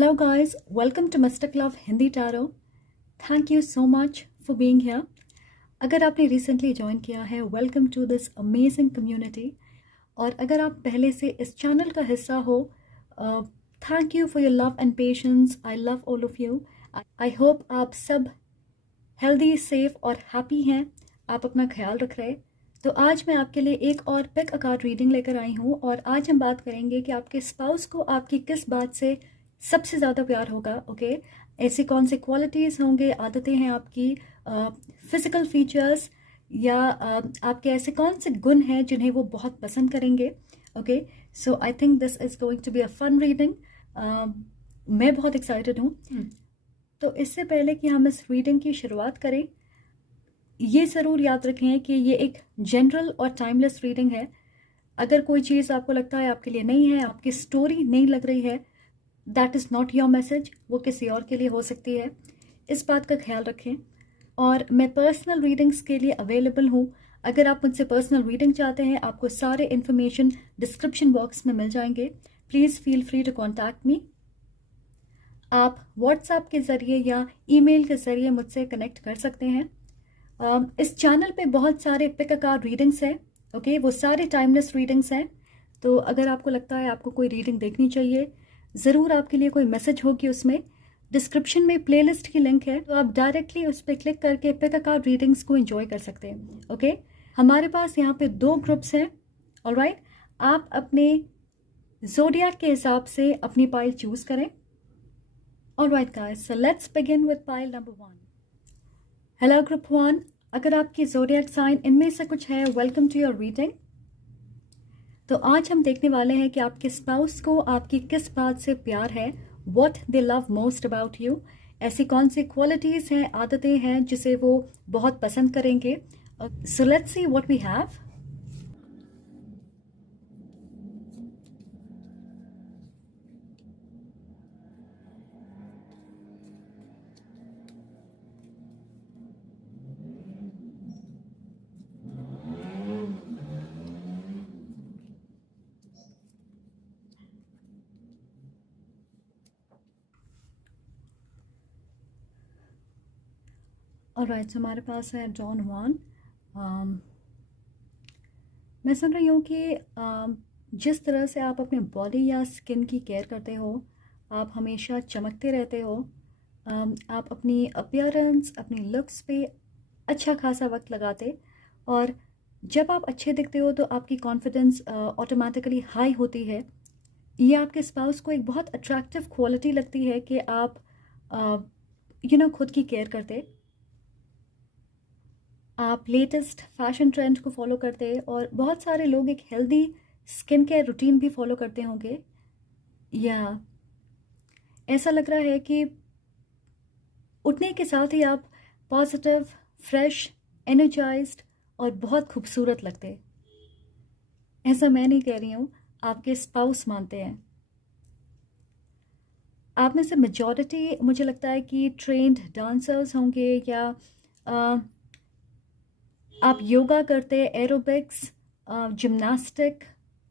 Hello guys, welcome to Mystic Love Hindi Tarot. Thank you so much for being here. अगर आपने recently join किया है, welcome to this amazing community. और अगर आप पहले से इस चैनल का हिस्सा हो, thank you for your love and patience. I love all of you. I hope आप सब हेल्दी, सेफ और हैप्पी हैं. आप अपना ख्याल रख रहे. तो आज मैं आपके लिए एक और पिक अ कार्ड रीडिंग लेकर आई हूँ और आज हम बात करेंगे कि आपके स्पाउस को आपकी किस बात से सबसे ज़्यादा प्यार होगा. ओके, ऐसी कौन सी क्वालिटीज़ होंगे, आदतें हैं आपकी, फिजिकल फीचर्स या आपके ऐसे कौन से गुण हैं जिन्हें वो बहुत पसंद करेंगे. Okay, so I think this is going to be a fun reading. मैं बहुत एक्साइटेड हूँ. तो इससे पहले कि हम इस रीडिंग की शुरुआत करें, ये ज़रूर याद रखें कि ये एक जनरल और टाइमलेस रीडिंग है. अगर कोई चीज़ आपको लगता है आपके लिए नहीं है, आपकी स्टोरी नहीं लग रही है, that is not your message. वो किसी और के लिए हो सकती है. इस बात का ख्याल रखें. और मैं पर्सनल रीडिंग्स के लिए अवेलेबल हूँ. अगर आप मुझसे पर्सनल रीडिंग चाहते हैं, आपको सारे इन्फॉर्मेशन डिस्क्रिप्शन बॉक्स में मिल जाएंगे. Please feel free to contact me. आप व्हाट्सएप के ज़रिए या ईमेल के ज़रिए मुझसे कनेक्ट कर सकते हैं. इस चैनल पे बहुत सारे पिक अ कार्ड रीडिंग्स हैं. ओके, वो सारे टाइमलेस रीडिंग्स हैं. तो अगर आपको लगता है आपको कोई रीडिंग देखनी चाहिए, ज़रूर आपके लिए कोई मैसेज होगी उसमें. डिस्क्रिप्शन में प्लेलिस्ट की लिंक है, तो आप डायरेक्टली उस पर क्लिक करके पिक अ कार्ड रीडिंग्स को एंजॉय कर सकते हैं. ओके, हमारे पास यहाँ पे 2 ग्रुप्स हैं. ऑलराइट, आप अपने ज़ोडिएक के हिसाब से अपनी पाइल चूज़ करें. Alright guys, so let's begin with pile number 1. Hello group 1, अगर आपकी ज़ोडिएक साइन इनमें से कुछ है, वेलकम टू योर रीडिंग. तो आज हम देखने वाले हैं कि आपके स्पाउस को आपकी किस बात से प्यार है. What they love most about you. ऐसी कौन सी क्वालिटीज़ हैं, आदतें हैं जिसे वो बहुत पसंद करेंगे. So let's see what we have. Alright, so हमारे पास है डॉन वन. मैं सुन रही हूँ कि जिस तरह से आप अपने बॉडी या स्किन की केयर करते हो, आप हमेशा चमकते रहते हो. आप अपनी अपीयरेंस, अपनी लुक्स पे अच्छा खासा वक्त लगाते. और जब आप अच्छे दिखते हो तो आपकी कॉन्फिडेंस ऑटोमेटिकली हाई होती है. ये आपके स्पाउस को एक बहुत अट्रैक्टिव क्वालिटी लगती है कि आप खुद की केयर करते. आप लेटेस्ट फैशन ट्रेंड को फॉलो करते और बहुत सारे लोग एक हेल्दी स्किन केयर रूटीन भी फॉलो करते होंगे. या ऐसा लग रहा है कि उठने के साथ ही आप पॉजिटिव, फ्रेश, एनर्जाइज्ड और बहुत खूबसूरत लगते. ऐसा मैं नहीं कह रही हूँ, आपके स्पाउस मानते हैं. आप में से मेजॉरिटी मुझे लगता है कि ट्रेंड डांसर्स होंगे या आप योगा करते, एरोबिक्स, जिम्नास्टिक,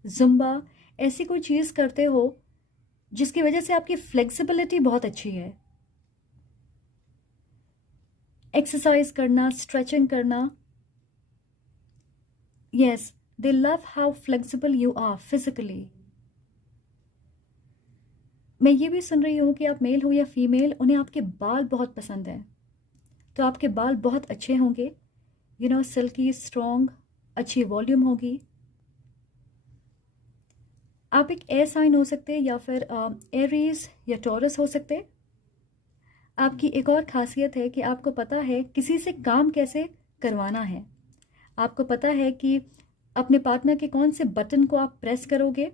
जुम्बा, ऐसी कोई चीज़ करते हो जिसकी वजह से आपकी फ्लेक्सिबिलिटी बहुत अच्छी है. एक्सरसाइज करना, स्ट्रेचिंग करना. Yes, they love how flexible you are physically. मैं ये भी सुन रही हूँ कि आप मेल हो या फीमेल, उन्हें आपके बाल बहुत पसंद हैं. तो आपके बाल बहुत अच्छे होंगे. सिल्की, स्ट्रॉन्ग, अच्छी वॉल्यूम होगी. आप एक एयर साइन हो सकते हैं या फिर एरीज या टॉरस हो सकते. आपकी एक और खासियत है कि आपको पता है किसी से काम कैसे करवाना है. आपको पता है कि अपने पार्टनर के कौन से बटन को आप प्रेस करोगे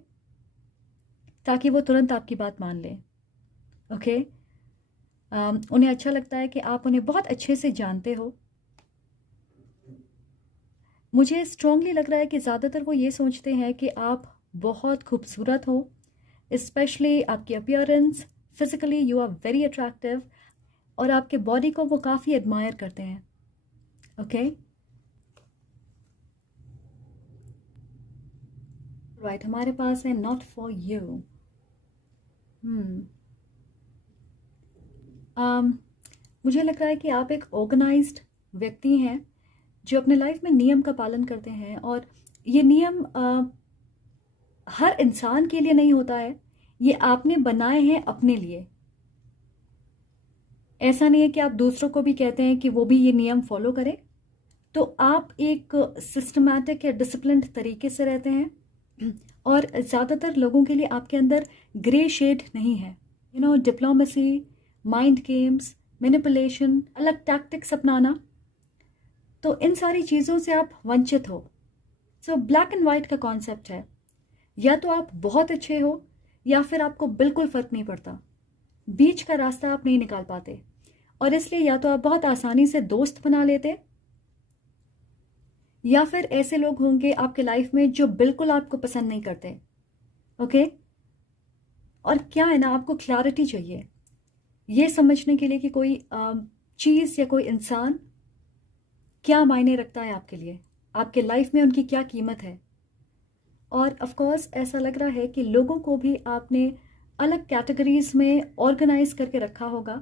ताकि वो तुरंत आपकी बात मान ले. ओके, उन्हें अच्छा लगता है कि आप उन्हें बहुत अच्छे से जानते हो. मुझे स्ट्रांगली लग रहा है कि ज़्यादातर वो ये सोचते हैं कि आप बहुत खूबसूरत हो. स्पेशली आपकी appearance, physically you are very attractive. और आपके बॉडी को वो काफ़ी एडमायर करते हैं. ओके, राइट, हमारे पास है नॉट फॉर यू. अम, मुझे लग रहा है कि आप एक ऑर्गेनाइज्ड व्यक्ति हैं जो अपने लाइफ में नियम का पालन करते हैं, और ये नियम हर इंसान के लिए नहीं होता है, ये आपने बनाए हैं अपने लिए। ऐसा नहीं है कि आप दूसरों को भी कहते हैं कि वो भी ये नियम फॉलो करें। तो आप एक सिस्टमैटिक या डिसिप्लिन्ड तरीके से रहते हैं, और ज़्यादातर लोगों के लिए आपके अंदर ग्रे शेड नहीं है। डिप्लोमेसी, माइंड गेम्स, मैनिपुलेशन, अलग टैक्टिक्स अपनाना, तो इन सारी चीज़ों से आप वंचित हो। सो ब्लैक एंड वाइट का कॉन्सेप्ट है, या तो आप बहुत अच्छे हो या फिर आपको बिल्कुल फ़र्क नहीं पड़ता। बीच का रास्ता आप नहीं निकाल पाते, और इसलिए या तो आप बहुत आसानी से दोस्त बना लेते, या फिर ऐसे लोग होंगे आपके लाइफ में जो बिल्कुल आपको पसंद नहीं करते। ओके, और क्या है ना, आपको क्लैरिटी चाहिए ये समझने के लिए कि कोई चीज़ या कोई इंसान क्या मायने रखता है आपके लिए, आपके लाइफ में उनकी क्या कीमत है। और ऑफ कोर्स ऐसा लग रहा है कि लोगों को भी आपने अलग कैटेगरीज में ऑर्गेनाइज करके रखा होगा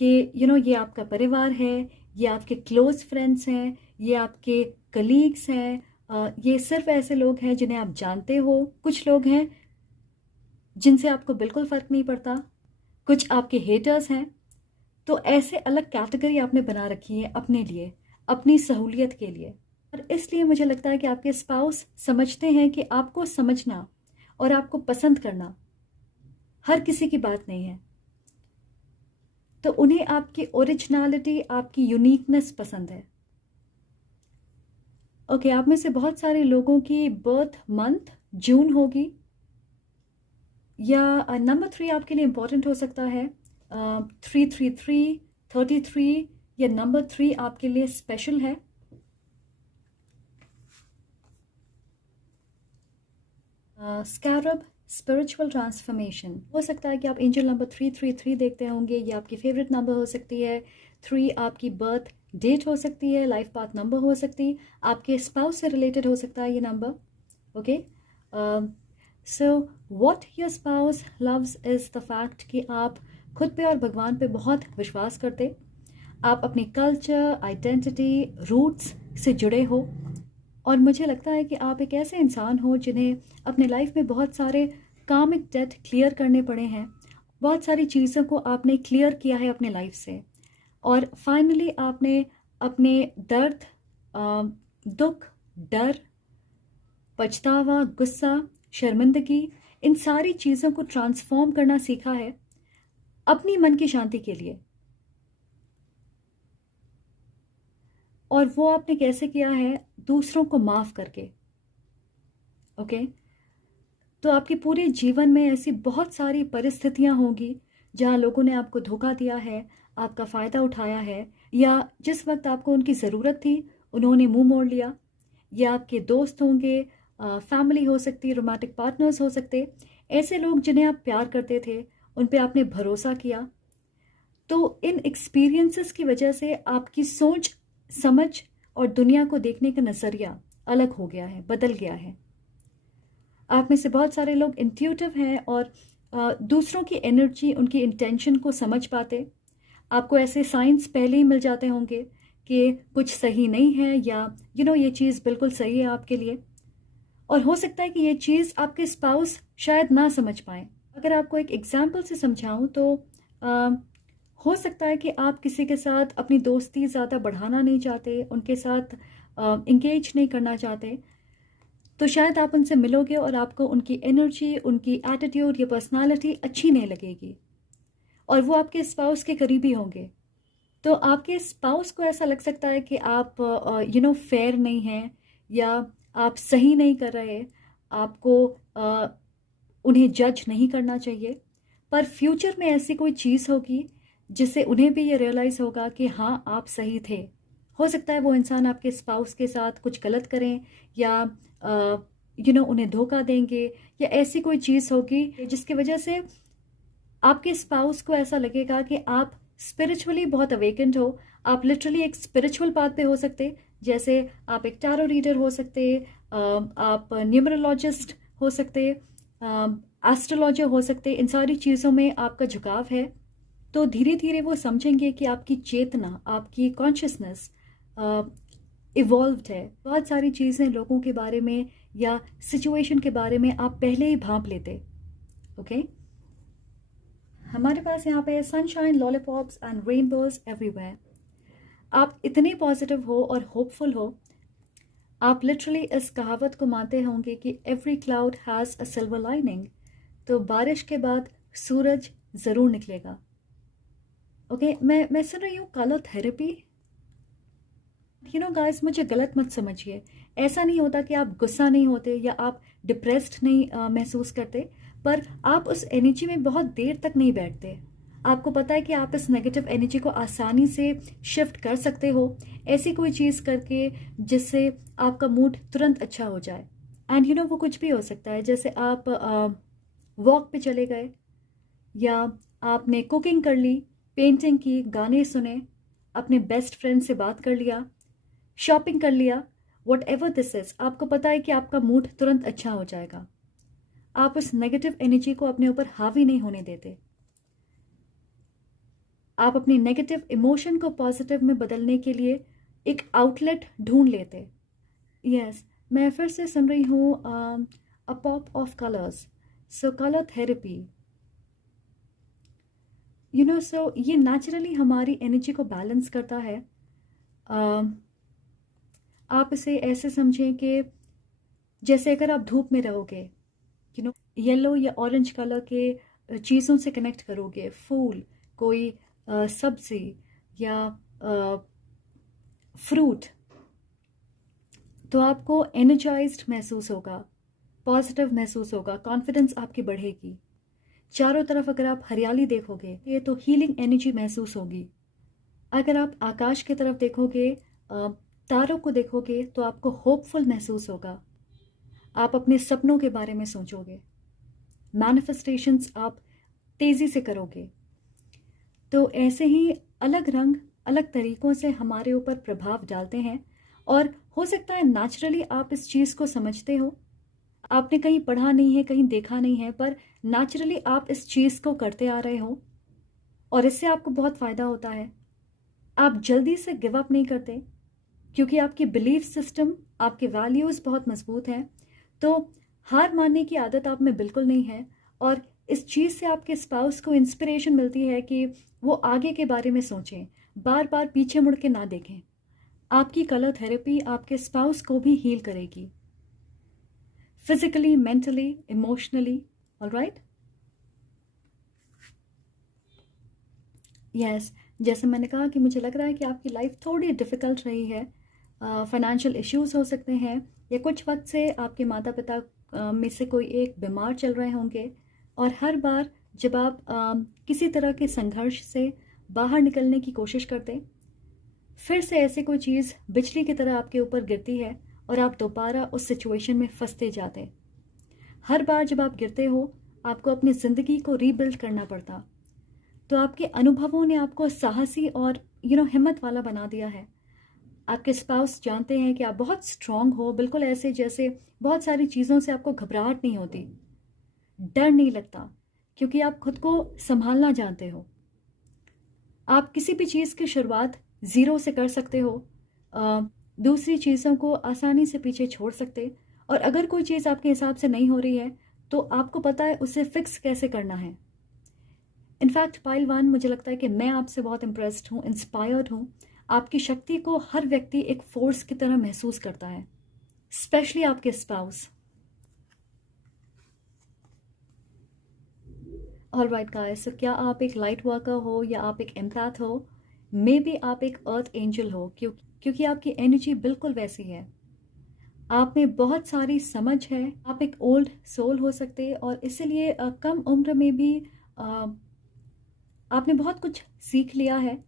कि ये आपका परिवार है, ये आपके क्लोज फ्रेंड्स हैं, ये आपके कलीग्स हैं, ये सिर्फ ऐसे लोग हैं जिन्हें आप जानते हो। कुछ लोग हैं जिनसे आपको बिल्कुल फ़र्क नहीं पड़ता, कुछ आपके हेटर्स हैं। तो ऐसे अलग कैटेगरी आपने बना रखी है अपने लिए, अपनी सहूलियत के लिए। और इसलिए मुझे लगता है कि आपके स्पाउस समझते हैं कि आपको समझना और आपको पसंद करना हर किसी की बात नहीं है। तो उन्हें आपकी ओरिजिनलिटी, आपकी यूनिकनेस पसंद है। ओके, आप में से बहुत सारे लोगों की बर्थ मंथ जून होगी, या नंबर 3 आपके लिए इम्पोर्टेंट हो सकता है। 333, 33, या नंबर 3 आपके लिए स्पेशल है। स्कैरब, स्पिरिचुअल ट्रांसफॉर्मेशन, हो सकता है कि आप एंजल नंबर 333 देखते होंगे, ये आपकी फेवरेट नंबर हो सकती है। 3 आपकी बर्थ डेट हो सकती है, लाइफ पाथ नंबर हो सकती है, आपके स्पाउस से रिलेटेड हो सकता है ये number. Okay, so what your spouse loves is the fact कि आप खुद पे और भगवान पे बहुत विश्वास करते, आप अपनी कल्चर, आइडेंटिटी, रूट्स से जुड़े हो। और मुझे लगता है कि आप एक ऐसे इंसान हो जिन्हें अपने लाइफ में बहुत सारे कार्मिक डेट क्लियर करने पड़े हैं, बहुत सारी चीज़ों को आपने क्लियर किया है अपने लाइफ से, और फाइनली आपने अपने दर्द, दुख, डर, पछतावा, गुस्सा, शर्मिंदगी, इन सारी चीज़ों को ट्रांसफॉर्म करना सीखा है अपनी मन की शांति के लिए। और वो आपने कैसे किया है? दूसरों को माफ़ करके। ओके, तो आपके पूरे जीवन में ऐसी बहुत सारी परिस्थितियां होंगी जहां लोगों ने आपको धोखा दिया है, आपका फ़ायदा उठाया है, या जिस वक्त आपको उनकी ज़रूरत थी उन्होंने मुंह मोड़ लिया। या आपके दोस्त होंगे, फैमिली हो सकती, रोमांटिक पार्टनर्स हो सकते, ऐसे लोग जिन्हें आप प्यार करते थे, उन पे आपने भरोसा किया। तो इन एक्सपीरियंसेस की वजह से आपकी सोच, समझ और दुनिया को देखने का नज़रिया अलग हो गया है, बदल गया है। आप में से बहुत सारे लोग इंट्यूटिव हैं और दूसरों की एनर्जी, उनकी इंटेंशन को समझ पाते। आपको ऐसे साइंस पहले ही मिल जाते होंगे कि कुछ सही नहीं है, या ये चीज़ बिल्कुल सही है आपके लिए। और हो सकता है कि ये चीज़ आपके स्पाउस शायद ना समझ पाए। अगर आपको एक एग्जाम्पल से समझाऊं तो हो सकता है कि आप किसी के साथ अपनी दोस्ती ज़्यादा बढ़ाना नहीं चाहते, उनके साथ इंगेज नहीं करना चाहते, तो शायद आप उनसे मिलोगे और आपको उनकी एनर्जी, उनकी एटीट्यूड या पर्सनालिटी अच्छी नहीं लगेगी, और वो आपके स्पाउस के करीबी होंगे। तो आपके स्पाउस को ऐसा लग सकता है कि आप फेयर नहीं हैं, या आप सही नहीं कर रहे, आपको उन्हें जज नहीं करना चाहिए। पर फ्यूचर में ऐसी कोई चीज़ होगी जिससे उन्हें भी ये रियलाइज़ होगा कि हाँ, आप सही थे। हो सकता है वो इंसान आपके स्पाउस के साथ कुछ गलत करें, या उन्हें धोखा देंगे, या ऐसी कोई चीज़ होगी जिसकी वजह से आपके स्पाउस को ऐसा लगेगा कि आप स्पिरिचुअली बहुत अवेकेंड हो। आप लिटरली एक स्पिरिचुअल पाथ पे हो सकते, जैसे आप एक टैरो रीडर हो सकते, आप न्यूमरोलॉजिस्ट हो सकते, एस्ट्रोलॉजर हो सकते। इन सारी चीज़ों में आपका झुकाव है, तो धीरे धीरे वो समझेंगे कि आपकी चेतना, आपकी कॉन्शियसनेस इवॉल्व्ड है। बहुत सारी चीज़ें लोगों के बारे में या सिचुएशन के बारे में आप पहले ही भांप लेते। ओके, हमारे पास यहाँ पे sunshine, lollipops and rainbows everywhere. आप इतने पॉजिटिव हो और होपफुल हो, आप लिटरली इस कहावत को मानते होंगे कि every cloud has a silver lining. तो बारिश के बाद सूरज ज़रूर निकलेगा। ओके, मैं सुन रही हूँ colour therapy. You no guys, मुझे गलत मत समझिए। ऐसा नहीं होता कि आप गुस्सा नहीं होते या आप डिप्रेस्ड नहीं महसूस करते, पर आप उस एनर्जी में बहुत देर तक नहीं बैठते। आपको पता है कि आप इस नेगेटिव एनर्जी को आसानी से शिफ्ट कर सकते हो, ऐसी कोई चीज़ करके जिससे आपका मूड तुरंत अच्छा हो जाए। एंड यू नो वो कुछ भी हो सकता है, जैसे आप वॉक पे चले गए, या आपने कुकिंग कर ली, पेंटिंग की, गाने सुने, अपने बेस्ट फ्रेंड से बात कर लिया, शॉपिंग कर लिया, वट एवर दिस इज, आपको पता है कि आपका मूड तुरंत अच्छा हो जाएगा। आप उस नेगेटिव एनर्जी को अपने ऊपर हावी नहीं होने देते। आप अपनी नेगेटिव इमोशन को पॉजिटिव में बदलने के लिए एक आउटलेट ढूंढ लेते। यस, मैं फिर से सुन रही हूँ a pop of colours, so colour therapy. You know, so ये नेचुरली हमारी एनर्जी को बैलेंस करता है। आप इसे ऐसे समझें कि जैसे अगर आप धूप में रहोगे, यू नो, येलो या ऑरेंज कलर के चीज़ों से कनेक्ट करोगे, फूल, कोई सब्जी या फ्रूट, तो आपको एनर्जाइज्ड महसूस होगा, पॉजिटिव महसूस होगा, कॉन्फिडेंस आपकी बढ़ेगी। चारों तरफ अगर आप हरियाली देखोगे ये तो हीलिंग एनर्जी महसूस होगी। अगर आप आकाश की तरफ देखोगे, तारों को देखोगे, तो आपको होपफुल महसूस होगा। आप अपने सपनों के बारे में सोचोगे, मैनिफेस्टेशंस आप तेज़ी से करोगे। तो ऐसे ही अलग रंग अलग तरीक़ों से हमारे ऊपर प्रभाव डालते हैं, और हो सकता है नेचुरली आप इस चीज़ को समझते हो, आपने कहीं पढ़ा नहीं है, कहीं देखा नहीं है, पर नेचुरली आप इस चीज़ को करते आ रहे हो और इससे आपको बहुत फ़ायदा होता है। आप जल्दी से गिव अप नहीं करते क्योंकि आपकी बिलीफ सिस्टम, आपके वैल्यूज़ बहुत मजबूत हैं। तो हार मानने की आदत आप में बिल्कुल नहीं है, और इस चीज़ से आपके स्पाउस को इंस्पिरेशन मिलती है कि वो आगे के बारे में सोचें, बार बार पीछे मुड़ के ना देखें। आपकी कलर थेरेपी आपके स्पाउस को भी हील करेगी, physically, mentally, emotionally. Alright, yes, जैसे मैंने कहा कि मुझे लग रहा है कि आपकी लाइफ थोड़ी डिफ़िकल्ट रही है। फाइनेंशियल इश्यूज़ हो सकते हैं, या कुछ वक्त से आपके माता पिता में से कोई एक बीमार चल रहे होंगे, और हर बार जब आप किसी तरह के संघर्ष से बाहर निकलने की कोशिश करते, फिर से ऐसे कोई चीज़ बिजली की तरह आपके ऊपर गिरती है और आप दोबारा उस सिचुएशन में फंसते जाते। हर बार जब आप गिरते हो, आपको अपनी ज़िंदगी को रीबिल्ड करना पड़ता। तो आपके अनुभवों ने आपको साहसी और हिम्मत वाला बना दिया है। आपके स्पाउस जानते हैं कि आप बहुत स्ट्रांग हो, बिल्कुल ऐसे जैसे बहुत सारी चीज़ों से आपको घबराहट नहीं होती, डर नहीं लगता, क्योंकि आप खुद को संभालना जानते हो। आप किसी भी चीज़ की शुरुआत ज़ीरो से कर सकते हो, दूसरी चीज़ों को आसानी से पीछे छोड़ सकते, और अगर कोई चीज़ आपके हिसाब से नहीं हो रही है तो आपको पता है उसे फिक्स कैसे करना है। इनफैक्ट पाइल वन, मुझे लगता है कि मैं आपसे बहुत इम्प्रेस्ड हूँ, इंस्पायर्ड हूँ। आपकी शक्ति को हर व्यक्ति एक फोर्स की तरह महसूस करता है, स्पेशली आपके स्पाउस। ऑलराइट गाइस, सो क्या आप एक लाइट वर्कर हो या आप एक एम्पैथ हो, मे बी आप एक अर्थ एंजल हो, क्योंकि आपकी एनर्जी बिल्कुल वैसी है। आप में बहुत सारी समझ है, आप एक ओल्ड सोल हो सकते, और इसीलिए कम उम्र में भी आपने बहुत कुछ सीख लिया है।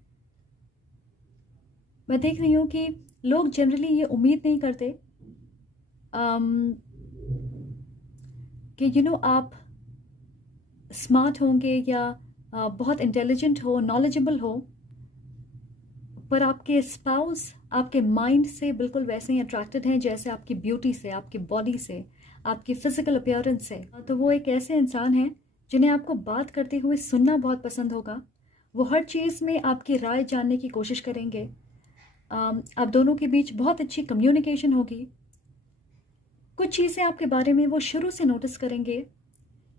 मैं देख रही हूँ कि लोग जनरली ये उम्मीद नहीं करते कि आप स्मार्ट होंगे या बहुत इंटेलिजेंट हो, नॉलेजेबल हो, पर आपके स्पाउस आपके माइंड से बिल्कुल वैसे ही अट्रैक्टेड हैं जैसे आपकी ब्यूटी से, आपकी बॉडी से, आपकी फिजिकल अपीयरेंस से। तो वो एक ऐसे इंसान हैं जिन्हें आपको बात करते हुए सुनना बहुत पसंद होगा, वो हर चीज़ में आपकी राय जानने की कोशिश करेंगे। आप दोनों के बीच बहुत अच्छी कम्युनिकेशन होगी। कुछ चीज़ें आपके बारे में वो शुरू से नोटिस करेंगे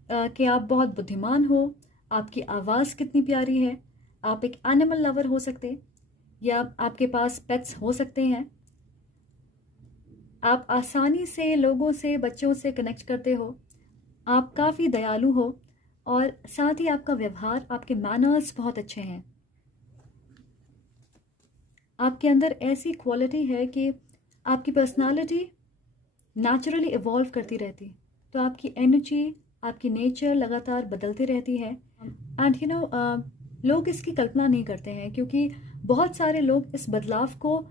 कि आप बहुत बुद्धिमान हो, आपकी आवाज़ कितनी प्यारी है, आप एक एनिमल लवर हो सकते, या आपके पास पेट्स हो सकते हैं, आप आसानी से लोगों से, बच्चों से कनेक्ट करते हो, आप काफ़ी दयालु हो, और साथ ही आपका व्यवहार, आपके मैनर्स बहुत अच्छे हैं। आपके अंदर ऐसी क्वालिटी है कि आपकी पर्सनालिटी नेचुरली इवॉल्व करती रहती, तो आपकी एनर्जी, आपकी नेचर लगातार बदलती रहती है। एंड यू नो, लोग इसकी कल्पना नहीं करते हैं, क्योंकि बहुत सारे लोग इस बदलाव को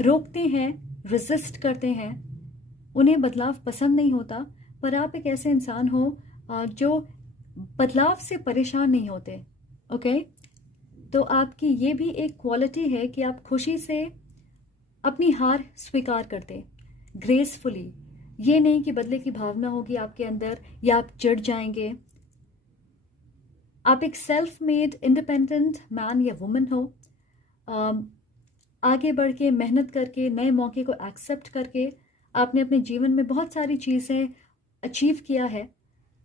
रोकते हैं, रेजिस्ट करते हैं, उन्हें बदलाव पसंद नहीं होता। पर आप एक ऐसे इंसान हो जो बदलाव से परेशान नहीं होते। ओके, तो आपकी ये भी एक क्वालिटी है कि आप खुशी से अपनी हार स्वीकार करते, ग्रेसफुली। ये नहीं कि बदले की भावना होगी आपके अंदर या आप चिढ़ जाएंगे। आप एक सेल्फ मेड इंडिपेंडेंट मैन या वुमन हो, आगे बढ़ के मेहनत करके नए मौके को एक्सेप्ट करके आपने अपने जीवन में बहुत सारी चीज़ें अचीव किया है।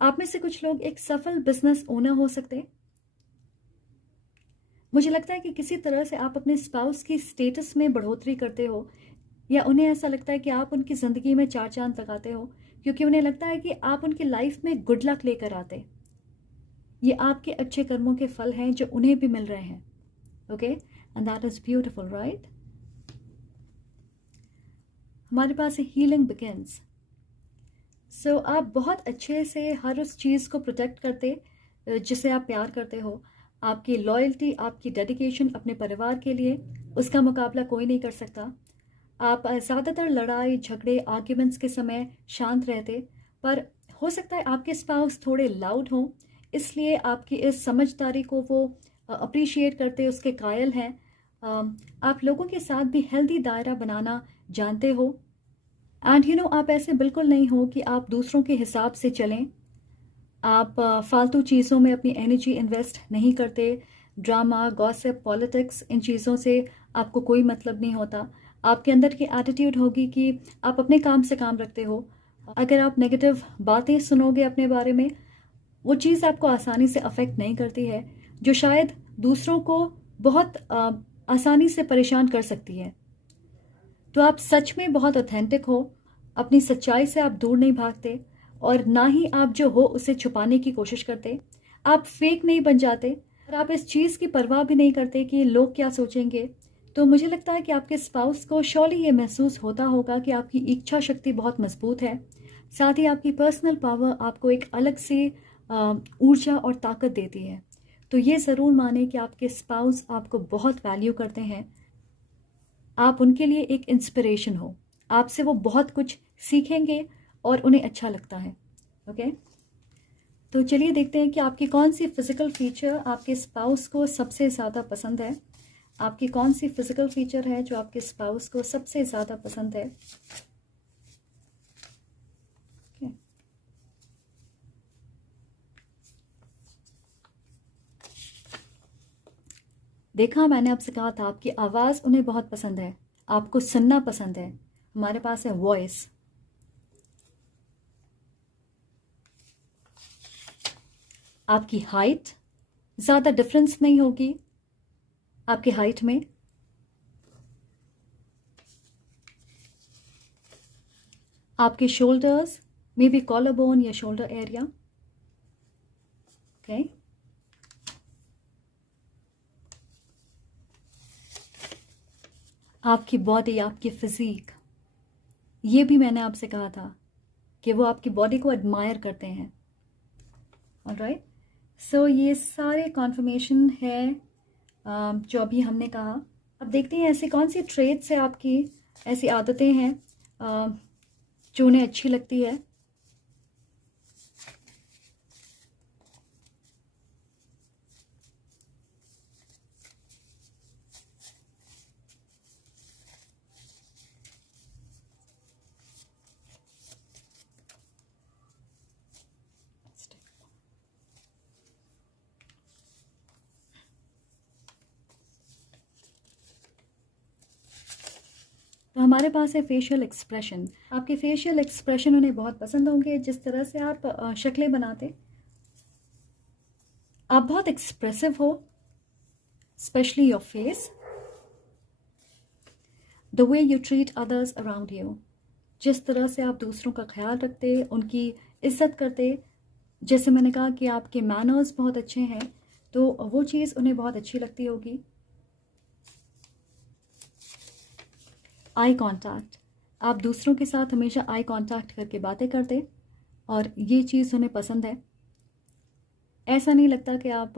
आप में से कुछ लोग एक सफल बिजनेस ओनर हो सकते। मुझे लगता है कि किसी तरह से आप अपने स्पाउस की स्टेटस में बढ़ोतरी करते हो, या उन्हें ऐसा लगता है कि आप उनकी ज़िंदगी में चार चांद लगाते हो, क्योंकि उन्हें लगता है कि आप उनकी लाइफ में गुड लक लेकर आते। ये आपके अच्छे कर्मों के फल हैं जो उन्हें भी मिल रहे हैं। Okay, and that is beautiful, right? हमारे पास है हीलिंग बिगिंस। सो आप बहुत अच्छे से हर उस चीज़ को प्रोटेक्ट करते जिसे आप प्यार करते हो। आपकी लॉयल्टी, आपकी डेडिकेशन अपने परिवार के लिए, उसका मुकाबला कोई नहीं कर सकता। आप ज़्यादातर लड़ाई झगड़े आर्ग्यूमेंट्स के समय शांत रहते, पर हो सकता है आपके स्पाउस थोड़े लाउड हों, इसलिए आपकी इस समझदारी को वो अप्रिशिएट करते, उसके कायल हैं। आप लोगों के साथ भी हेल्दी दायरा बनाना जानते हो। एंड यू नो, आप ऐसे बिल्कुल नहीं हो कि आप दूसरों के हिसाब से चलें। आप फालतू चीज़ों में अपनी एनर्जी इन्वेस्ट नहीं करते। ड्रामा, गॉसिप, पॉलिटिक्स, इन चीज़ों से आपको कोई मतलब नहीं होता। आपके अंदर की एटीट्यूड होगी कि आप अपने काम से काम रखते हो। अगर आप नेगेटिव बातें सुनोगे अपने बारे में, वो चीज़ आपको आसानी से अफेक्ट नहीं करती है, जो शायद दूसरों को बहुत आसानी से परेशान कर सकती है। तो आप सच में बहुत ऑथेंटिक हो, अपनी सच्चाई से आप दूर नहीं भागते, और ना ही आप जो हो उसे छुपाने की कोशिश करते। आप फेक नहीं बन जाते, और आप इस चीज़ की परवाह भी नहीं करते कि लोग क्या सोचेंगे। तो मुझे लगता है कि आपके स्पाउस को श्योरली ये महसूस होता होगा कि आपकी इच्छा शक्ति बहुत मजबूत है, साथ ही आपकी पर्सनल पावर आपको एक अलग सी ऊर्जा और ताकत देती है। तो ये ज़रूर माने कि आपके स्पाउस आपको बहुत वैल्यू करते हैं, आप उनके लिए एक इंस्पिरेशन हो, आपसे वो बहुत कुछ सीखेंगे और उन्हें अच्छा लगता है। ओके, तो चलिए देखते हैं कि आपकी कौन सी फिज़िकल फीचर आपके स्पाउस को सबसे ज़्यादा पसंद है। आपकी कौन सी फिज़िकल फीचर है जो आपके स्पाउस को सबसे ज़्यादा पसंद है। okay. देखा, मैंने आपसे कहा था आपकी आवाज़ उन्हें बहुत पसंद है, आपको सुनना पसंद है। हमारे पास है वॉइस। आपकी हाइट, ज़्यादा डिफरेंस नहीं होगी आपकी हाइट में। आपके shoulders, maybe collar bone या शोल्डर एरिया। ओके, आपकी बॉडी, आपकी फिजिक, ये भी मैंने आपसे कहा था कि वो आपकी बॉडी को एडमायर करते हैं। ऑलराइट, सो ये सारे कॉन्फर्मेशन है जो अभी हमने कहा। अब देखते हैं ऐसी कौन सी ट्रेड्स है आपकी, ऐसी आदतें हैं जो उन्हें अच्छी लगती है। तो हमारे पास है फेशियल एक्सप्रेशन। आपके फेशियल एक्सप्रेशन उन्हें बहुत पसंद होंगे, जिस तरह से आप शक्लें बनाते। आप बहुत एक्सप्रेसिव हो, specially your face, the way you treat others around you, जिस तरह से आप दूसरों का ख्याल रखते, उनकी इज्जत करते। जैसे मैंने कहा कि आपके मैनर्स बहुत अच्छे हैं, तो वो चीज़ उन्हें बहुत अच्छी लगती होगी। आई कांटेक्ट, आप दूसरों के साथ हमेशा आई कांटेक्ट करके बातें करते और ये चीज़ उन्हें पसंद है। ऐसा नहीं लगता कि आप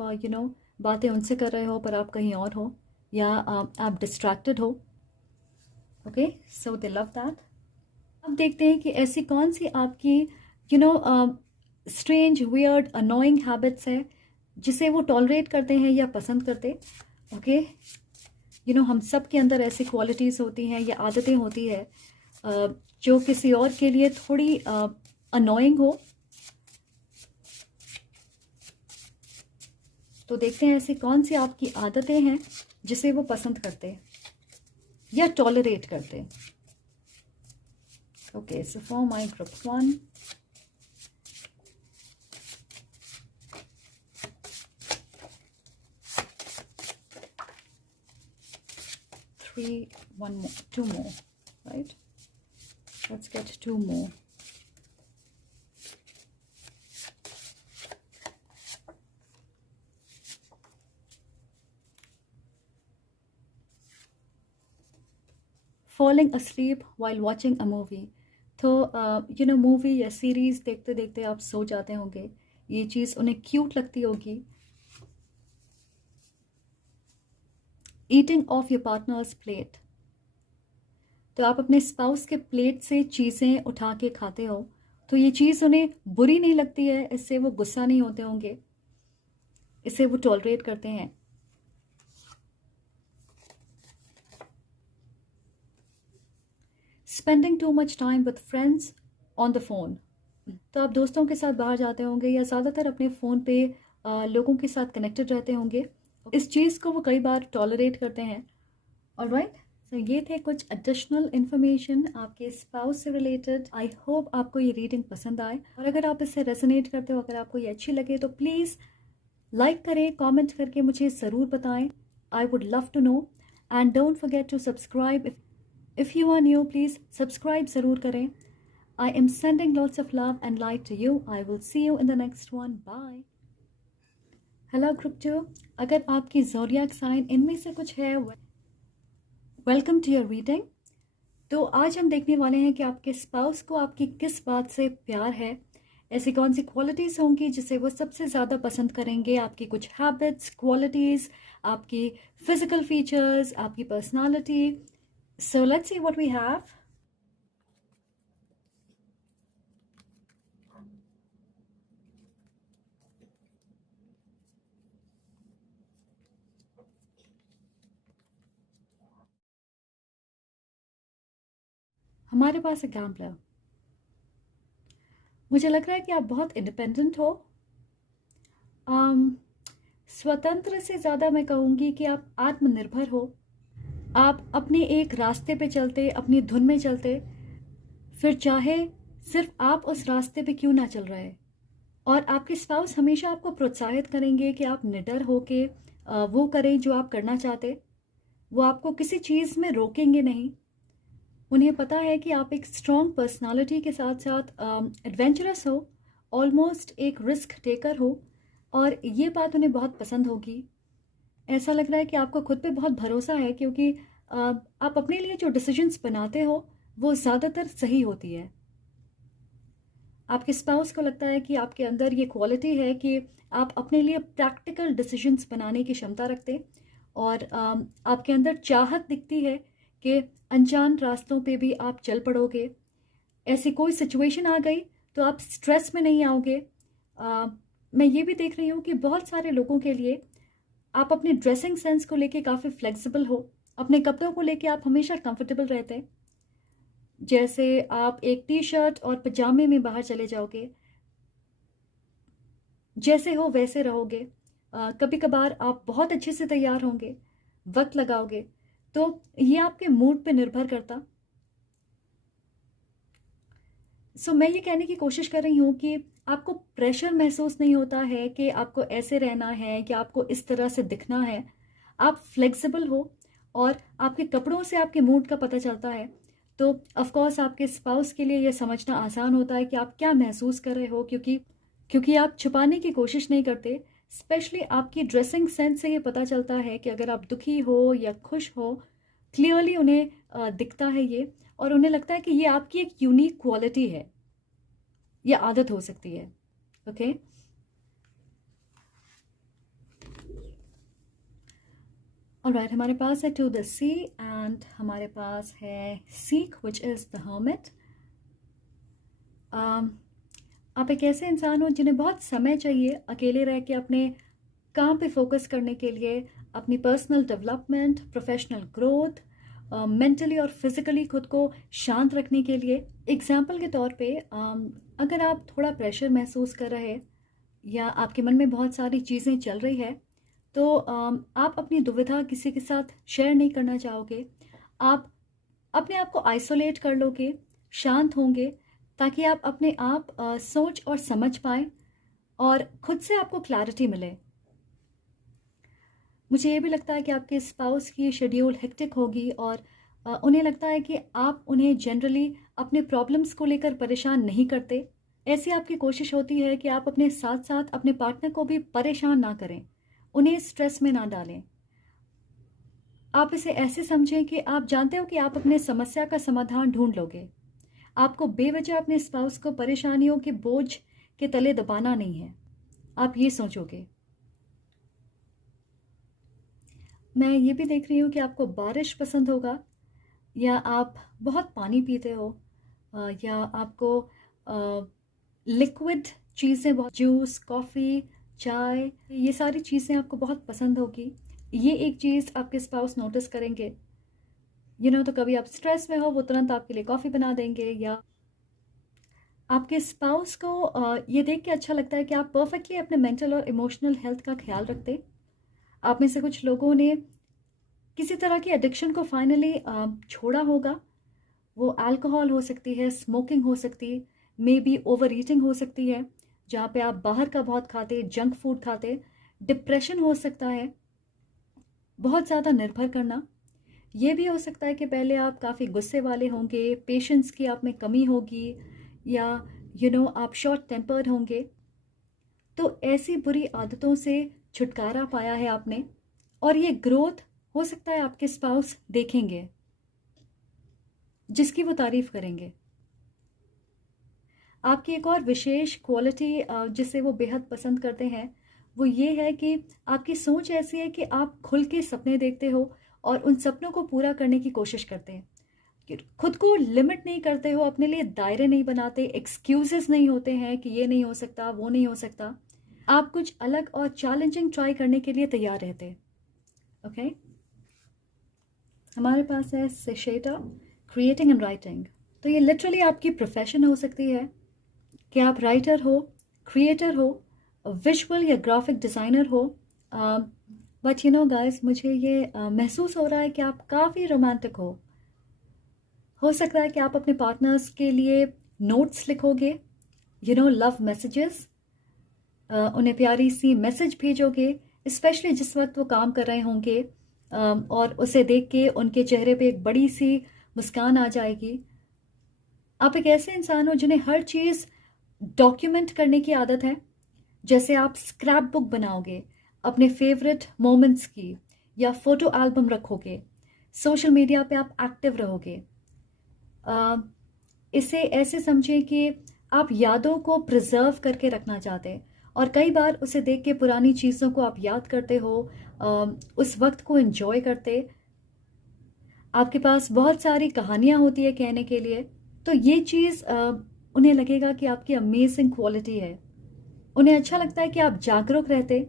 बातें उनसे कर रहे हो पर आप कहीं और हो, या आप डिस्ट्रैक्टेड हो। Okay, so they love that. अब देखते हैं कि ऐसी कौन सी आपकी स्ट्रेंज, वियर्ड, अनोइंग हैबिट्स है जिसे वो टॉलरेट करते हैं या पसंद करते। ओके, हम सब के अंदर ऐसी क्वालिटीज़ होती हैं या आदतें होती है जो किसी और के लिए थोड़ी अनोइंग हो। तो देखते हैं ऐसी कौन सी आपकी आदतें हैं जिसे वो पसंद करते या टॉलरेट करते। Okay, so for my group 1, one more, two more, right? Let's get two more. Falling asleep while watching a movie. तो मूवी या सीरीज देखते देखते आप सो जाते होंगे, ये चीज़ उन्हें क्यूट लगती होगी। Eating of your partners plate, तो आप अपने स्पाउस के प्लेट से चीज़ें उठा के खाते हो, तो ये चीज़ उन्हें बुरी नहीं लगती है, इससे वो गुस्सा नहीं होते होंगे, इसे वो टॉलरेट करते हैं। Spending too much time with friends on the phone, तो आप दोस्तों के साथ बाहर जाते होंगे या ज़्यादातर अपने फ़ोन पे लोगों के साथ कनेक्टेड रहते होंगे, इस चीज़ को वो कई बार टॉलरेट करते हैं। ऑलराइट, तो ये थे कुछ एडिशनल इन्फॉर्मेशन आपके स्पाउस से रिलेटेड। आई होप आपको ये रीडिंग पसंद आए, और अगर आप इससे रेजोनेट करते हो, अगर आपको ये अच्छी लगे, तो प्लीज़ लाइक करें, कमेंट करके मुझे ज़रूर बताएं। I would love to know, and don't forget to subscribe. If you are new, please subscribe ज़रूर करें। I am sending lots of love and light to you. I will see you in the next one. Bye. Hello group 2. अगर आपकी zodiac sign इनमें से कुछ है, welcome to your reading. तो आज हम देखने वाले हैं कि आपके स्पाउस को आपकी किस बात से प्यार है, ऐसी कौन सी क्वालिटीज़ होंगी जिसे वो सबसे ज़्यादा पसंद करेंगे। आपकी कुछ हैबिट्स, क्वालिटीज़, आपकी फिजिकल फीचर्स, आपकी personality. So let's see what we have. हमारे पास है गैम्बलर। मुझे लग रहा है कि आप बहुत इंडिपेंडेंट हो। स्वतंत्र से ज़्यादा मैं कहूँगी कि आप आत्मनिर्भर हो। आप अपने एक रास्ते पे चलते, अपनी धुन में चलते, फिर चाहे सिर्फ आप उस रास्ते पे क्यों ना चल रहे। और आपके स्पाउस हमेशा आपको प्रोत्साहित करेंगे कि आप निडर हो के वो करें जो आप करना चाहते। वो आपको किसी चीज़ में रोकेंगे नहीं। उन्हें पता है कि आप एक स्ट्रॉन्ग पर्सनालिटी के साथ साथ एडवेंचरस हो, ऑलमोस्ट एक रिस्क टेकर हो, और ये बात उन्हें बहुत पसंद होगी। ऐसा लग रहा है कि आपको खुद पे बहुत भरोसा है, क्योंकि आप अपने लिए जो डिसीजंस बनाते हो वो ज़्यादातर सही होती है। आपके स्पाउस को लगता है कि आपके अंदर ये क्वालिटी है कि आप अपने लिए प्रैक्टिकल डिसीजंस बनाने की क्षमता रखते, और आपके अंदर चाहत दिखती है कि अनजान रास्तों पे भी आप चल पड़ोगे। ऐसी कोई सिचुएशन आ गई तो आप स्ट्रेस में नहीं आओगे। मैं ये भी देख रही हूँ कि बहुत सारे लोगों के लिए आप अपने ड्रेसिंग सेंस को लेके काफ़ी फ्लेक्सिबल हो। अपने कपड़ों को लेके आप हमेशा कंफर्टेबल रहते हैं। जैसे आप एक टी शर्ट और पजामे में बाहर चले जाओगे, जैसे हो वैसे रहोगे। कभी कभार आप बहुत अच्छे से तैयार होंगे, वक्त लगाओगे, तो ये आपके मूड पे निर्भर करता। सो मैं ये कहने की कोशिश कर रही हूँ कि आपको प्रेशर महसूस नहीं होता है कि आपको ऐसे रहना है, कि आपको इस तरह से दिखना है। आप फ्लेक्सिबल हो और आपके कपड़ों से आपके मूड का पता चलता है। तो ऑफ कोर्स आपके स्पाउस के लिए ये समझना आसान होता है कि आप क्या महसूस कर रहे हो, क्योंकि आप छुपाने की कोशिश नहीं करते। स्पेशली आपकी ड्रेसिंग सेंस से ये पता चलता है कि अगर आप दुखी हो या खुश हो, क्लियरली उन्हें दिखता है ये, और उन्हें लगता है कि ये आपकी एक यूनिक क्वालिटी है, ये आदत हो सकती है। ओके, ऑलराइट, हमारे पास है टू द सी, एंड हमारे पास है seek which is the hermit. आप एक ऐसे इंसान हो जिन्हें बहुत समय चाहिए अकेले रह के अपने काम पे फोकस करने के लिए, अपनी personal development, professional growth, mentally और फिजिकली खुद को शांत रखने के लिए। एग्जाम्पल के तौर पे अगर आप थोड़ा प्रेशर महसूस कर रहे हैं या आपके मन में बहुत सारी चीज़ें चल रही है, तो आप अपनी दुविधा किसी के साथ शेयर नहीं करना चाहोगे। आप अपने आप को आइसोलेट कर लोगे, शांत होंगे, ताकि आप अपने आप सोच और समझ पाएँ और खुद से आपको क्लैरिटी मिले। मुझे ये भी लगता है कि आपके स्पाउस की शेड्यूल हेक्टिक होगी, और उन्हें लगता है कि आप उन्हें जनरली अपने प्रॉब्लम्स को लेकर परेशान नहीं करते। ऐसी आपकी कोशिश होती है कि आप अपने साथ साथ अपने पार्टनर को भी परेशान ना करें, उन्हें स्ट्रेस में ना डालें। आप इसे ऐसे समझें कि आप जानते हो कि आप अपने समस्या का समाधान ढूंढ लोगे। आपको बेवजह अपने स्पाउस को परेशानियों के बोझ के तले दबाना नहीं है, आप ये सोचोगे। मैं ये भी देख रही हूँ कि आपको बारिश पसंद होगा, या आप बहुत पानी पीते हो, या आपको लिक्विड चीज़ें, बहुत जूस, कॉफ़ी, चाय, ये सारी चीज़ें आपको बहुत पसंद होगी। ये एक चीज़ आपके स्पाउस नोटिस करेंगे। तो कभी आप स्ट्रेस में हो, वो तुरंत आपके लिए कॉफ़ी बना देंगे, या आपके स्पाउस को ये देख के अच्छा लगता है कि आप परफेक्टली अपने मेंटल और इमोशनल हेल्थ का ख्याल रखते। आप में से कुछ लोगों ने किसी तरह की एडिक्शन को फाइनली छोड़ा होगा। वो अल्कोहल हो सकती है, स्मोकिंग हो सकती है, मे बी ओवर ईटिंग हो सकती है, जहाँ पे आप बाहर का बहुत खाते, जंक फूड खाते। डिप्रेशन हो सकता है, बहुत ज़्यादा निर्भर करना। ये भी हो सकता है कि पहले आप काफ़ी गुस्से वाले होंगे, पेशेंस की आप में कमी होगी, या आप शॉर्ट टेम्पर्ड होंगे। तो ऐसी बुरी आदतों से छुटकारा पाया है आपने, और ये ग्रोथ हो सकता है आपके स्पाउस देखेंगे, जिसकी वो तारीफ करेंगे। आपकी एक और विशेष क्वालिटी जिसे वो बेहद पसंद करते हैं, वो ये है कि आपकी सोच ऐसी है कि आप खुल के सपने देखते हो और उन सपनों को पूरा करने की कोशिश करते हैं। कि खुद को लिमिट नहीं करते हो, अपने लिए दायरे नहीं बनाते, एक्सक्यूजेस नहीं होते हैं कि ये नहीं हो सकता, वो नहीं हो सकता। आप कुछ अलग और चैलेंजिंग ट्राई करने के लिए तैयार रहते। ओके, हमारे पास है सेशेटा, क्रिएटिंग एंड राइटिंग। तो ये लिटरली आपकी प्रोफेशन हो सकती है कि आप राइटर हो, क्रिएटर हो, विजुअल या ग्राफिक डिज़ाइनर हो। बट गाइस, मुझे ये महसूस हो रहा है कि आप काफ़ी रोमांटिक हो सकता है कि आप अपने पार्टनर्स के लिए नोट्स लिखोगे, लव मैसेजेस, उन्हें प्यारी सी मैसेज भेजोगे, स्पेशली जिस वक्त वो काम कर रहे होंगे, और उसे देख के उनके चेहरे पे एक बड़ी सी मुस्कान आ जाएगी। आप एक ऐसे इंसान हो जिन्हें हर चीज़ डॉक्यूमेंट करने की आदत है। जैसे आप स्क्रैप बुक बनाओगे अपने फेवरेट मोमेंट्स की, या फोटो एल्बम रखोगे, सोशल मीडिया पे आप एक्टिव रहोगे। इसे ऐसे समझें कि आप यादों को प्रिजर्व करके रखना चाहते हैं, और कई बार उसे देख के पुरानी चीज़ों को आप याद करते हो, उस वक्त को एंजॉय करते। आपके पास बहुत सारी कहानियाँ होती है कहने के लिए। तो ये चीज़ उन्हें लगेगा कि आपकी अमेजिंग क्वालिटी है। उन्हें अच्छा लगता है कि आप जागरूक रहते,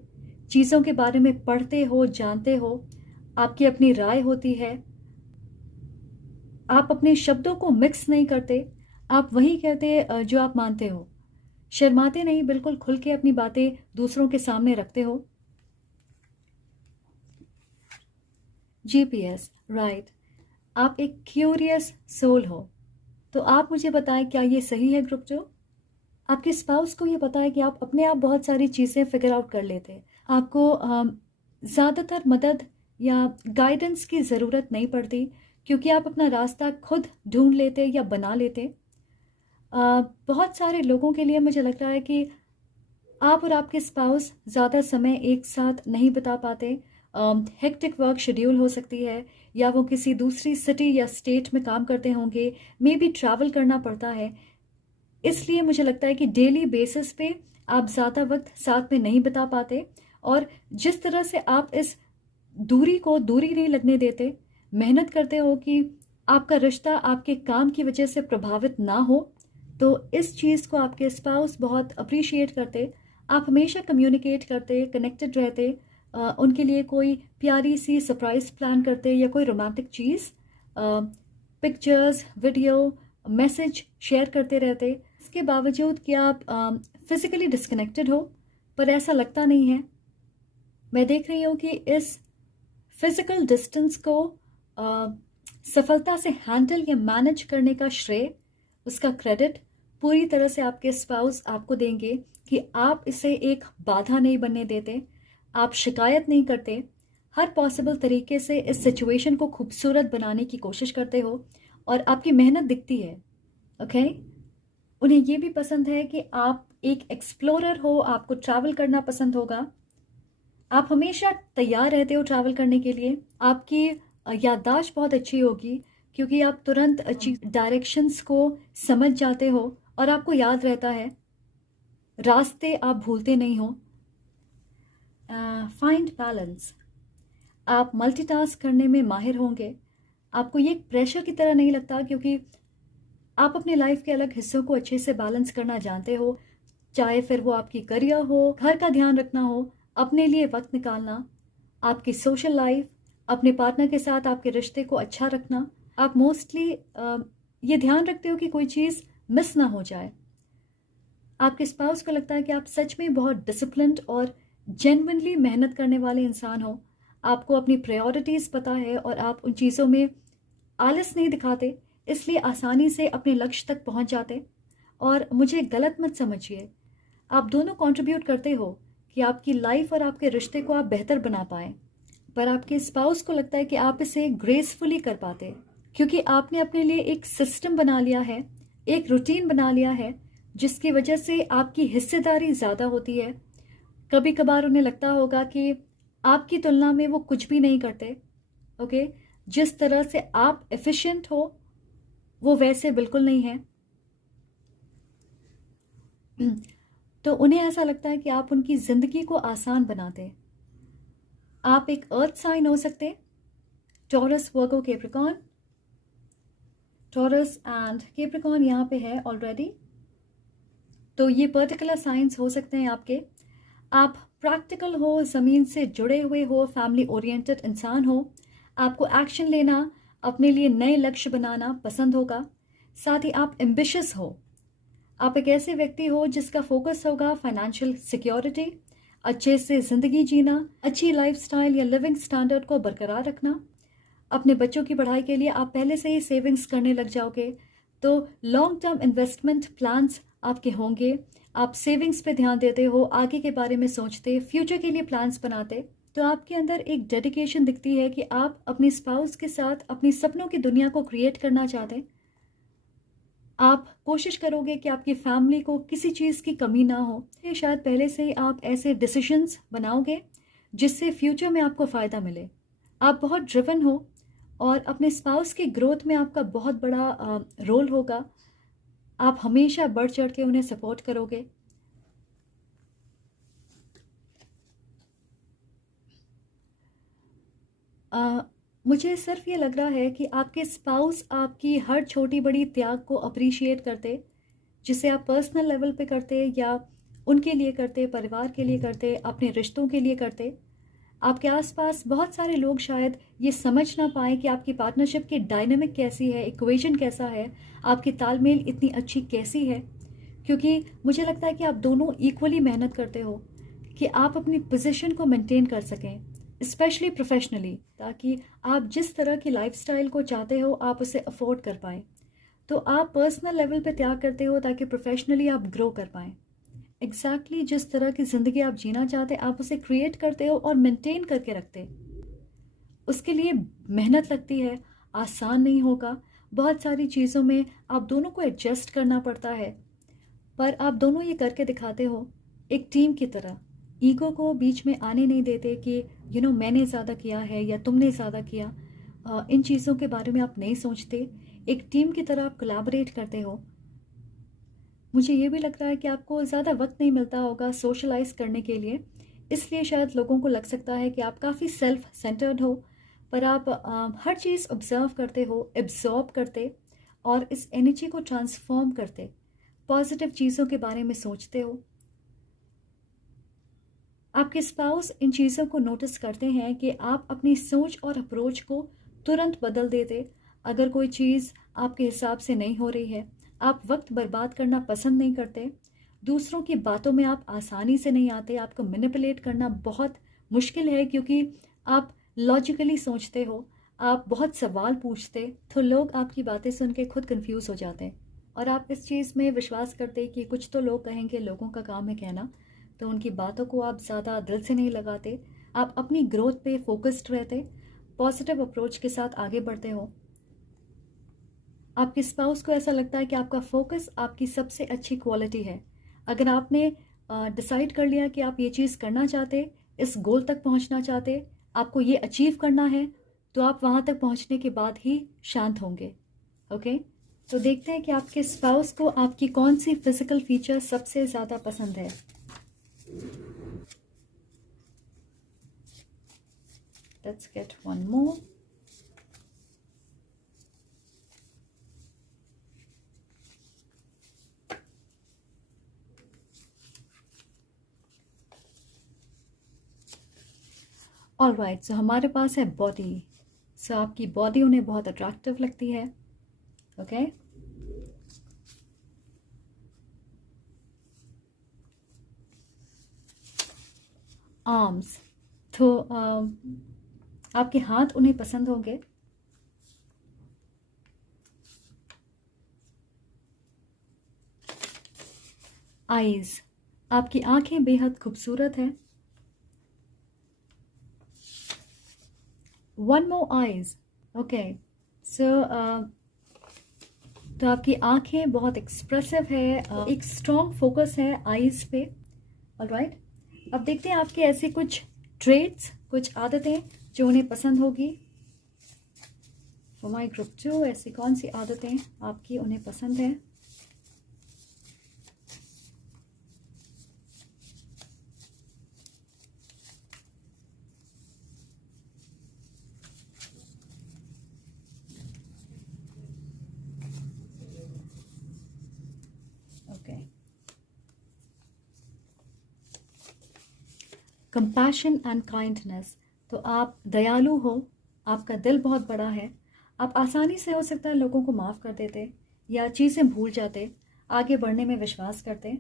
चीज़ों के बारे में पढ़ते हो, जानते हो, आपकी अपनी राय होती है। आप अपने शब्दों को मिक्स नहीं करते, आप वही कहते जो आप मानते हो। शर्माते नहीं, बिल्कुल खुल के अपनी बातें दूसरों के सामने रखते हो। GPS, right. आप एक क्यूरियस सोल हो। तो आप मुझे बताएं, क्या ये सही है ग्रुप 2? आपके स्पाउस को ये पता है कि आप अपने आप बहुत सारी चीज़ें फिगर आउट कर लेते हैं, आपको ज़्यादातर मदद या गाइडेंस की ज़रूरत नहीं पड़ती, क्योंकि आप अपना रास्ता खुद ढूंढ लेते या बना लेते। बहुत सारे लोगों के लिए मुझे लग रहा है कि आप और आपके स्पाउस ज़्यादा समय एक साथ नहीं बिता पाते। हेक्टिक वर्क शेड्यूल हो सकती है, या वो किसी दूसरी सिटी या स्टेट में काम करते होंगे, मे बी ट्रैवल करना पड़ता है। इसलिए मुझे लगता है कि डेली बेसिस पे आप ज़्यादा वक्त साथ में नहीं बिता पाते, और जिस तरह से आप इस दूरी को दूरी नहीं लगने देते, मेहनत करते हो कि आपका रिश्ता आपके काम की वजह से प्रभावित ना हो, तो इस चीज़ को आपके स्पाउस बहुत अप्रिशिएट करते। आप हमेशा कम्युनिकेट करते, कनेक्टेड रहते, उनके लिए कोई प्यारी सी सरप्राइज प्लान करते या कोई रोमांटिक चीज़, पिक्चर्स, वीडियो, मैसेज शेयर करते रहते। इसके बावजूद कि आप फिज़िकली डिस्कनेक्टेड हो, पर ऐसा लगता नहीं है। मैं देख रही हूँ कि इस फिज़िकल डिस्टेंस को सफलता से हैंडल या मैनेज करने का श्रेय, उसका क्रेडिट पूरी तरह से आपके स्पाउस आपको देंगे, कि आप इसे एक बाधा नहीं बनने देते, आप शिकायत नहीं करते, हर पॉसिबल तरीके से इस सिचुएशन को खूबसूरत बनाने की कोशिश करते हो, और आपकी मेहनत दिखती है। ओके? उन्हें ये भी पसंद है कि आप एक एक्सप्लोरर हो, आपको ट्रैवल करना पसंद होगा, आप हमेशा तैयार रहते हो ट्रैवल करने के लिए। आपकी याददाश्त बहुत अच्छी होगी, क्योंकि आप तुरंत अच्छी डायरेक्शंस को समझ जाते हो, और आपको याद रहता है, रास्ते आप भूलते नहीं हो। फाइंड बैलेंस, आप मल्टीटास्क करने में माहिर होंगे। आपको ये प्रेशर की तरह नहीं लगता, क्योंकि आप अपने लाइफ के अलग हिस्सों को अच्छे से बैलेंस करना जानते हो, चाहे फिर वो आपकी करियर हो, घर का ध्यान रखना हो, अपने लिए वक्त निकालना, आपकी सोशल लाइफ, अपने पार्टनर के साथ आपके रिश्ते को अच्छा रखना। आप मोस्टली ये ध्यान रखते हो कि कोई चीज़ मिस ना हो जाए। आपके स्पाउस को लगता है कि आप सच में बहुत डिसिप्लिन्ड और जेन्युइनली मेहनत करने वाले इंसान हो। आपको अपनी प्रायोरिटीज़ पता है, और आप उन चीज़ों में आलस नहीं दिखाते, इसलिए आसानी से अपने लक्ष्य तक पहुंच जाते। और मुझे गलत मत समझिए, आप दोनों कंट्रीब्यूट करते हो कि आपकी लाइफ और आपके रिश्ते को आप बेहतर बना पाएं, पर आपके स्पाउस को लगता है कि आप इसे ग्रेसफुली कर पाते, क्योंकि आपने अपने लिए एक सिस्टम बना लिया है, एक रूटीन बना लिया है, जिसकी वजह से आपकी हिस्सेदारी ज़्यादा होती है। कभी कभार उन्हें लगता होगा कि आपकी तुलना में वो कुछ भी नहीं करते। ओके? जिस तरह से आप एफिशिएंट हो, वो वैसे बिल्कुल नहीं है। तो उन्हें ऐसा लगता है कि आप उनकी ज़िंदगी को आसान बनाते। आप एक अर्थ साइन हो सकते, taurus, Virgo, Capricorn. Taurus and Capricorn यहाँ पे है ऑलरेडी, तो ये पर्टिकुलर साइंस हो सकते हैं आपके। आप प्रैक्टिकल हो, ज़मीन से जुड़े हुए हो, फैमिली ओरिएंटेड इंसान हो, आपको एक्शन लेना, अपने लिए नए लक्ष्य बनाना पसंद होगा। साथ ही आप एम्बिशियस हो, आप एक ऐसे व्यक्ति हो जिसका फोकस होगा फाइनेंशियल सिक्योरिटी, अच्छे से ज़िंदगी जीना, अच्छी लाइफस्टाइल या लिविंग स्टैंडर्ड को बरकरार रखना। अपने बच्चों की पढ़ाई के लिए आप पहले से ही सेविंग्स करने लग जाओगे, तो लॉन्ग टर्म इन्वेस्टमेंट प्लान्स आपके होंगे। आप सेविंग्स पे ध्यान देते हो, आगे के बारे में सोचते, फ्यूचर के लिए प्लान्स बनाते। तो आपके अंदर एक डेडिकेशन दिखती है कि आप अपनी स्पाउस के साथ अपनी सपनों की दुनिया को क्रिएट करना चाहते हैं। आप कोशिश करोगे कि आपकी फैमिली को किसी चीज़ की कमी ना हो। ये शायद पहले से ही आप ऐसे डिसीजंस बनाओगे जिससे फ्यूचर में आपको फ़ायदा मिले। आप बहुत ड्रिवन हो, और अपने स्पाउस की ग्रोथ में आपका बहुत बड़ा रोल होगा। आप हमेशा बढ़ चढ़ के उन्हें सपोर्ट करोगे। मुझे सिर्फ ये लग रहा है कि आपके स्पाउस आपकी हर छोटी बड़ी त्याग को अप्रिशिएट करते, जिसे आप पर्सनल लेवल पे करते, या उनके लिए करते, परिवार के लिए करते, अपने रिश्तों के लिए करते। आपके आसपास बहुत सारे लोग शायद ये समझ ना पाएँ कि आपकी पार्टनरशिप की डायनामिक कैसी है, इक्वेशन कैसा है, आपकी तालमेल इतनी अच्छी कैसी है, क्योंकि मुझे लगता है कि आप दोनों इक्वली मेहनत करते हो कि आप अपनी पोजीशन को मेंटेन कर सकें, स्पेशली प्रोफेशनली, ताकि आप जिस तरह की लाइफस्टाइल को चाहते हो आप उसे अफोर्ड कर पाएँ। तो आप पर्सनल लेवल पे त्याग करते हो ताकि प्रोफेशनली आप ग्रो कर पाएँ। एग्जैक्टली जिस तरह की ज़िंदगी आप जीना चाहते आप उसे क्रिएट करते हो और मेंटेन करके रखते। उसके लिए मेहनत लगती है, आसान नहीं होगा, बहुत सारी चीज़ों में आप दोनों को एडजस्ट करना पड़ता है, पर आप दोनों ये करके दिखाते हो एक टीम की तरह। ईगो को बीच में आने नहीं देते कि मैंने ज़्यादा किया है या तुमने ज़्यादा किया। इन चीज़ों के बारे में आप नहीं सोचते, एक टीम की तरह आप कोलैबोरेट करते हो। मुझे ये भी लग रहा है कि आपको ज़्यादा वक्त नहीं मिलता होगा सोशलाइज करने के लिए, इसलिए शायद लोगों को लग सकता है कि आप काफ़ी सेल्फ सेंटर्ड हो, पर आप हर चीज़ ऑब्जर्व करते हो, एब्जॉर्ब करते और इस एनर्जी को ट्रांसफॉर्म करते, पॉजिटिव चीज़ों के बारे में सोचते हो। आपके स्पाउस इन चीज़ों को नोटिस करते हैं कि आप अपनी सोच और अप्रोच को तुरंत बदल देते अगर कोई चीज़ आपके हिसाब से नहीं हो रही है। आप वक्त बर्बाद करना पसंद नहीं करते, दूसरों की बातों में आप आसानी से नहीं आते, आपको मैनिपुलेट करना बहुत मुश्किल है क्योंकि आप लॉजिकली सोचते हो, आप बहुत सवाल पूछते, तो लोग आपकी बातें सुन के खुद कंफ्यूज हो जाते हैं और आप इस चीज़ में विश्वास करते कि कुछ तो लोग कहेंगे, लोगों का काम है कहना, तो उनकी बातों को आप ज़्यादा दिल से नहीं लगाते। आप अपनी ग्रोथ पे फोकस्ड रहते, पॉजिटिव अप्रोच के साथ आगे बढ़ते हो। आपके स्पाउस को ऐसा लगता है कि आपका फोकस आपकी सबसे अच्छी क्वालिटी है। अगर आपने डिसाइड कर लिया कि आप ये चीज़ करना चाहते, इस गोल तक पहुंचना चाहते, आपको ये अचीव करना है, तो आप वहाँ तक पहुँचने के बाद ही शांत होंगे। ओके, तो देखते हैं कि आपके स्पाउस को आपकी कौन सी फिजिकल फीचर सबसे ज़्यादा पसंद है। Let's get one more. All right, so हमारे पास है बॉडी। सो आपकी बॉडी उन्हें बहुत अट्रैक्टिव लगती है। ओके, आर्म्स, तो आपके हाथ उन्हें पसंद होंगे। आईज, आपकी आंखें बेहद खूबसूरत हैं। One more eyes. ओके, सो तो आपकी आंखें बहुत एक्सप्रेसिव है, एक स्ट्रॉन्ग फोकस है आईज पे। ऑलराइट, अब देखते हैं आपके ऐसे कुछ ट्रेट्स, कुछ आदतें जो उन्हें पसंद होगी। फॉर माई ग्रुप 2, ऐसी कौन सी आदतें आपकी उन्हें पसंद है। कंपैशन एंड काइंडनेस, तो आप दयालु हो, आपका दिल बहुत बड़ा है, आप आसानी से हो सकता है लोगों को माफ़ कर देते या चीज़ें भूल जाते, आगे बढ़ने में विश्वास करते।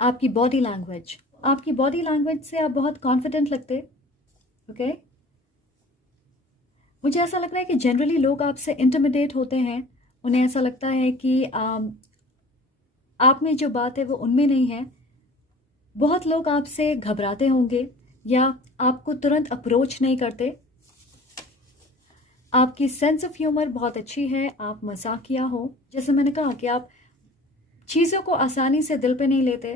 आपकी बॉडी लैंग्वेज, आपकी बॉडी लैंग्वेज से आप बहुत कॉन्फिडेंट लगते। ओके, मुझे ऐसा लग रहा है कि जनरली लोग आपसे इंटिमिडेट होते हैं, उन्हें ऐसा लगता है कि आप में जो बात है वो उनमें नहीं है। बहुत लोग आपसे घबराते होंगे या आपको तुरंत अप्रोच नहीं करते। आपकी सेंस ऑफ ह्यूमर बहुत अच्छी है, आप मजाकिया हो, जैसे मैंने कहा कि आप चीज़ों को आसानी से दिल पे नहीं लेते,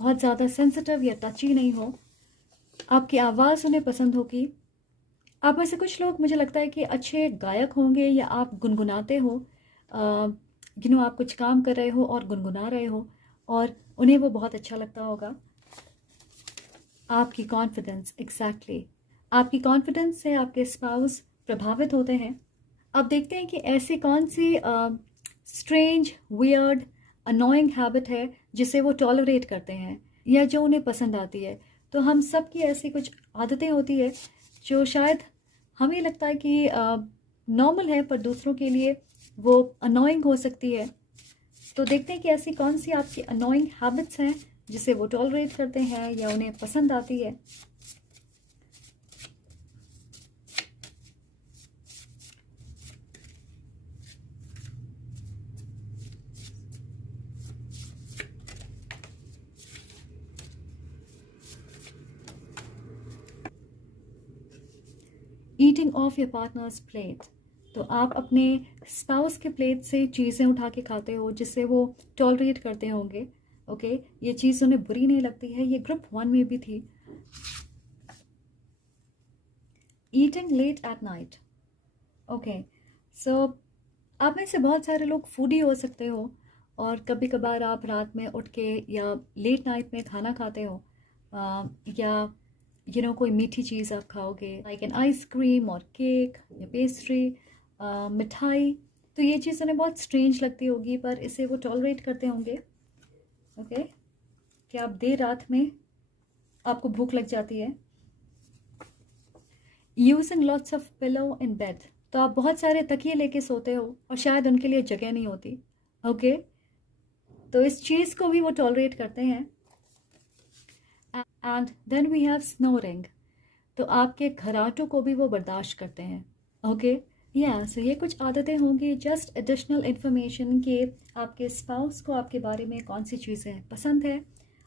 बहुत ज़्यादा सेंसिटिव या टची नहीं हो। आपकी आवाज़ उन्हें पसंद होगी। आप में से कुछ लोग मुझे लगता है कि अच्छे गायक होंगे या आप गुनगुनाते हो, आप कुछ काम कर रहे हो और गुनगुना रहे हो और उन्हें वो बहुत अच्छा लगता होगा। आपकी कॉन्फिडेंस, एग्जैक्टली आपकी कॉन्फिडेंस से आपके स्पाउस प्रभावित होते हैं। अब देखते हैं कि ऐसी कौन सी स्ट्रेंज, वियर्ड, अनोइंग हैबिट है जिसे वो टॉलरेट करते हैं या जो उन्हें पसंद आती है। तो हम सब की ऐसी कुछ आदतें होती है जो शायद हमें लगता है कि नॉर्मल है, पर दूसरों के लिए वो अनोइंग हो सकती है। तो देखते हैं कि ऐसी कौन सी आपकी अनोइंग हैबिट्स हैं जिसे वो टॉलरेट करते हैं या उन्हें पसंद आती है। Eating of your partners plate, तो आप अपने स्पाउस के प्लेट से चीज़ें उठा के खाते हो जिससे वो टॉलरेट करते होंगे। ओके, ये चीज़ उन्हें बुरी नहीं लगती है। ये ग्रुप 1 में भी थी। Eating late at night. Okay, so आप में से बहुत सारे लोग फूडी हो सकते हो और कभी कभार आप रात में उठ के या लेट नाइट में खाना खाते हो, या कोई मीठी चीज़ आप खाओगे लाइक एन आइसक्रीम और केक या पेस्ट्री, मिठाई। तो ये चीज़ उन्हें बहुत स्ट्रेंज लगती होगी, पर इसे वो टॉलरेट करते होंगे। ओके, कि आप देर रात में आपको भूख लग जाती है। Using lots of pillow in bed, तो आप बहुत सारे तकिए लेके सोते हो और शायद उनके लिए जगह नहीं होती। ओके, तो इस चीज़ को भी वो टॉलरेट करते हैं। And then we have snoring, तो आपके खराटों को भी वो बर्दाश्त करते हैं। ओके, सो ये कुछ आदतें होंगी, जस्ट एडिशनल इन्फॉर्मेशन कि आपके स्पाउस को आपके बारे में कौन सी चीज़ें पसंद है।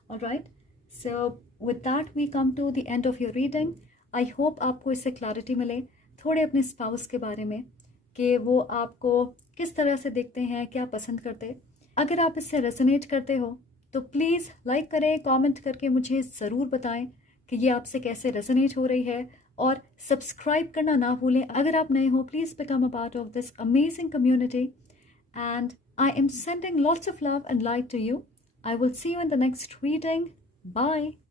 Alright, so with that we come to the end of your reading. I hope आपको इससे क्लैरिटी मिले थोड़े अपने स्पाउस के बारे में, कि वो आपको किस तरह से देखते हैं, क्या पसंद करते। अगर आप इससे रेजोनेट करते हो तो प्लीज़ लाइक करें, कमेंट करके मुझे ज़रूर बताएं कि ये आपसे कैसे रेजोनेट हो रही है, और सब्सक्राइब करना ना भूलें अगर आप नए हो। Please become a part of this amazing community, and I am sending lots of love and light to you. I will see you in the next reading. Bye.